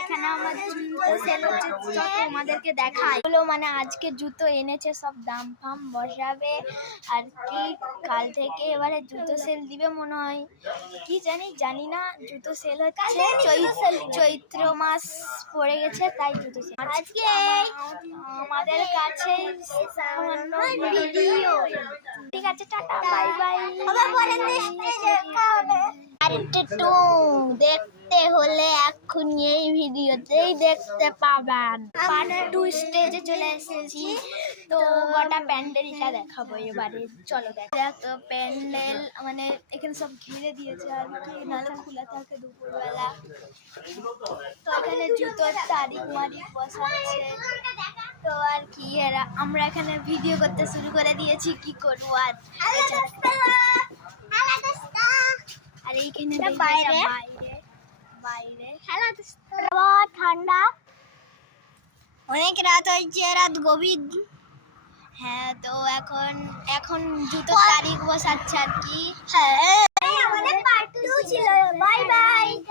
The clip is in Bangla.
এখানে আমার জুতো সেল হচ্ছে, তোমাদেরকে দেখাই। মানে আজকে জুতো এনেছে, সব দাম ফাম বসাবে আর কি। কাল থেকে এবারে জুতো সেল দিবে মনে হয়, কি জানি না। জুতো সেল হচ্ছে, চৈত্র মাস পড়ে গেছে তাই জুতো সেল আজকে আমাদের কাছে। ভিডিও ঠিক আছে, টাটা বাই বাই। দেখতে হলে এখন এই ভিডিওতেই দেখতে পাবেন। পার্ট 2 স্টেজে চলে এসেছি, তো গোটা প্যান্ডেলটা দেখাবো এবারে। চলো দেখ প্যান্ডেল, মানে এখানে সব ঘিরে দিয়েছে আর কি, নাহলে খোলা থাকে দুপুরবেলা। তো এখানে জুতোর তারিখ মারিখ বসাচ্ছে, তো আর কি আমরা এখানে ভিডিও করতে শুরু করে দিয়েছি, কি করবো আর। আর এইখানে বাইরে ঠান্ডা, অনেক রাত হয়েছে, রাত গভীর। হ্যাঁ, তো এখন জুতোর তারিখ বসাচ্ছে আর কি। হ্যাঁ, আমাদের পার্ট 2 ছিল,